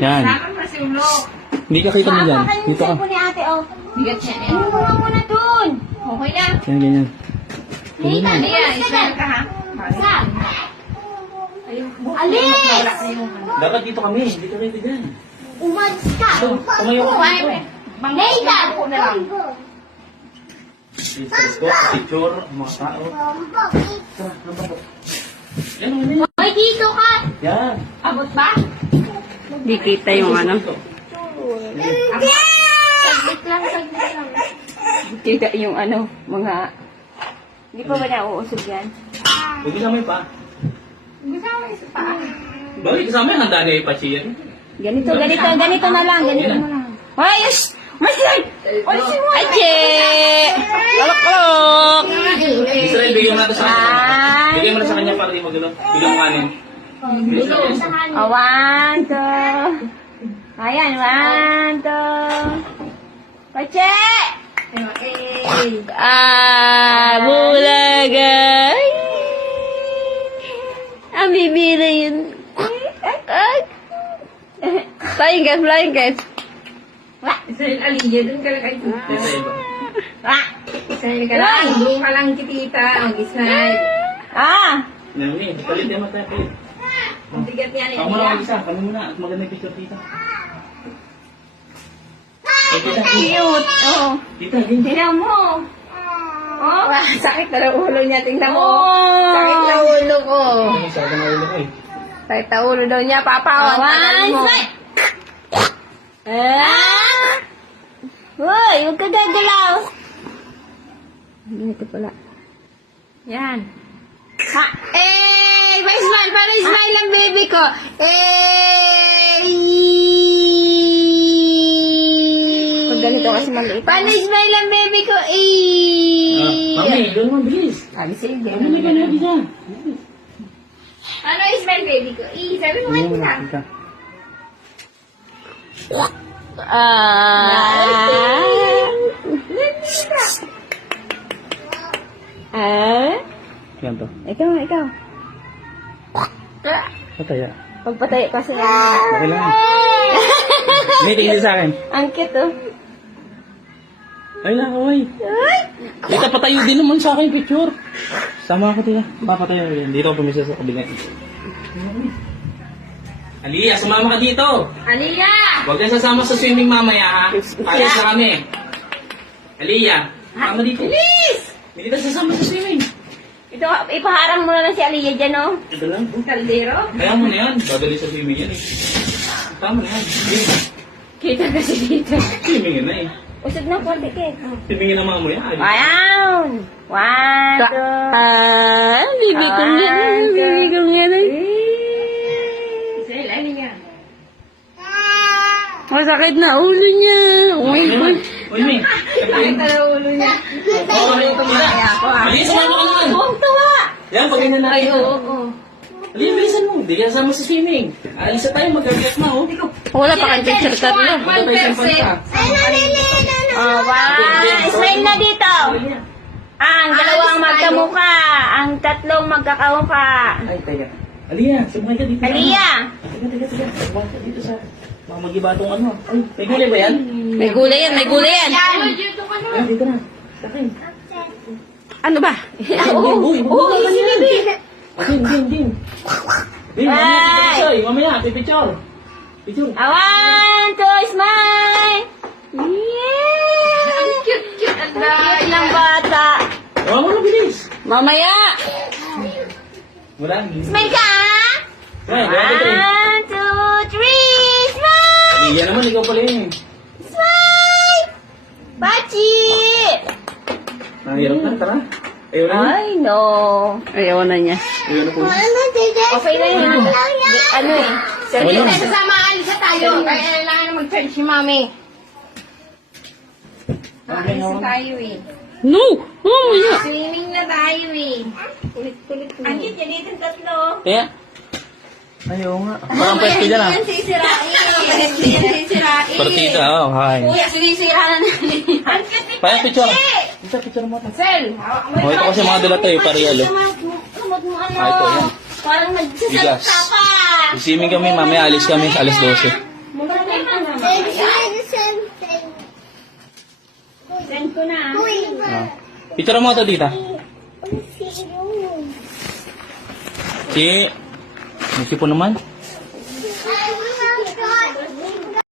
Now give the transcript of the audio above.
Yan. Hindi ka kita mo dyan. Dito ka. Ni ate, oh. Bigat siya niya. Ano mo na dun? Okay na. Yan, ganyan. Nita, Ano yan? Ismail ka ha? Saan? Ayun. Alis! Wala sa yung Dapat dito kami. Dito rin dyan. Umalis ka. Tumayo ka dito. Nita! Ako na lang. Stress ko, picture, mga tao. Tara, lambak. Yan, yan. Hoy, dito ka. Yan. Abot ba? Di kita yung ano. Saglit lang, saglit lang. Kita yung ano, mga... Hindi pa ba nauusog yan? Huwag kasama yung pa. Gusto mo isa pa. Bakit kasama yung handa niya yung pachi yan? Ganito na lang, ganito na lang. Ayos! Masay! Ache! Kalok-kalok! Israel, bigyan mo natin sa kanya. Bigyan mo na sa kanya para di magulo. Bigyan mo kanin. Oh, 1, 2. Ayan, 1, 2. Pache! Bulaga! Ang bibira yun. Flying guys. Israel Aliyah, doon ka lang kayo. Isa iba. Israel ka lang. Doon ka lang kitita. Mag-Israel. Yan, yan. Palit yan mo tayo. Palit. Ang bigat niya ni Ako muna Aliyah. mag-isa. Kami muna. At maganda yung picture dito. Cute. Oh. Tita, din. Tingnan mo. Oh, sakit na ulo niya. Tingnan mo. Oh. Sakit na ulo ko. Ano sa akin na ulo ko eh. Sakit na ulo daw niya. Papa, ang tagal mo. Hoy, huwag ka gagalaw. Ganito pala. Yan. Ha! Eh! May smile! Paano smile ang baby ko? Pag ganito kasi maliit. Paano smile ang baby ko? Mami, doon mo, bilis. Sabi sa'yo, di Ano ba na bisa? Ano smile baby ko? Sabi mo Ano nga na, tita. Yan to. Ikaw. Pataya. Pagpatayo kasi. Okay lang. May tingin sa akin. Ang cute, oh. Ay lang, oy. Tita, patayo din naman sa akin picture. Sama ako, tita. Papatayo yan. Dito ako pumisa sa kabinet. Aliyah, sumama ka dito. Aliyah! Huwag kang sasama sa swimming mamaya, ha? Ayos na kami. Aliyah, sumama dito. Please! Hindi ka sasama sa swimming. Ito, ipaharang mo na lang si Aliyah dyan, oh. Ito lang. Kaldero? Kaya mo na yan. Dadali sa swimming yan eh. Tama na yan. Kita kasi dito. Swimming yan na eh. Usog ng konti, Kate. Swimming na mamo yan. Wow! 1, 2. Bibi kong yan. Bibi kong yan. Israel, ano niya? Masakit na ulo niya. Uy, May. Sakit na ulo niya. Oo, tumaya ako. Aliyah, sumama ka naman. Huwag tuwa. Yan, pag ganyan na Ay, tayo. oo. Aliyah, bilisan mo. Hindi ka sasama sa swimming. Alis na tayo, mag-get na, oh. Wala pa kang picture tatlo. Magkabay isang panta. Oh, wow. Smile na dito. Ang dalawang magkamukha. Ang tatlong magkakauka. Ay, teka. Aliyah, sumakay ka dito. Aliyah. Teka. Sumakay ka dito sa... Mga magibatong ano. Ay, may gulay ba yan? May gulay yan. Ay, dito na. Sakin. Ano ba? Uy, si Bibi. Din. Bin, mamaya, pipicture. Picture. 1, 2, smile. Yeah. Ang cute. Ang Cute ng bata. Oh, mo na, bilis. Mamaya. Wala. Smile ka, ah. Ay, grabe to eh. 1, 2, 3, smile. Aliyah naman, ikaw pala yun eh. Smile. Pachi. Nahirap na, tara. Ayaw na. Ay, no. Ayaw na niya. Ayaw na po. Okay na yun. Ano eh. Sabi Wala. tayo sasama, alisa tayo. Kaya kailangan na mag-charge si mami. Alisa tayo eh. No. Mamaya. Swimming na tayo eh. Kulit-kulit mo. Ang cute yan itong tatlo. Kaya? Ayaw nga. Parang pwede dyan ah. Yan sisirain. Yan sisirain. Partita, oh, hi. Kuya, sinisira na natin. Ang cute ni Paya, picture. Pachi. Picture mo. Sel! Oh, ito kasi mga dala to eh, parialo. Ano? Ah, ito, yan. Parang Bigas. nagsasalita pa. Swimming kami, mamaya alis kami, alas 12. Send ko na. Ah. Picture mo ito, tita. Si... May sipon naman.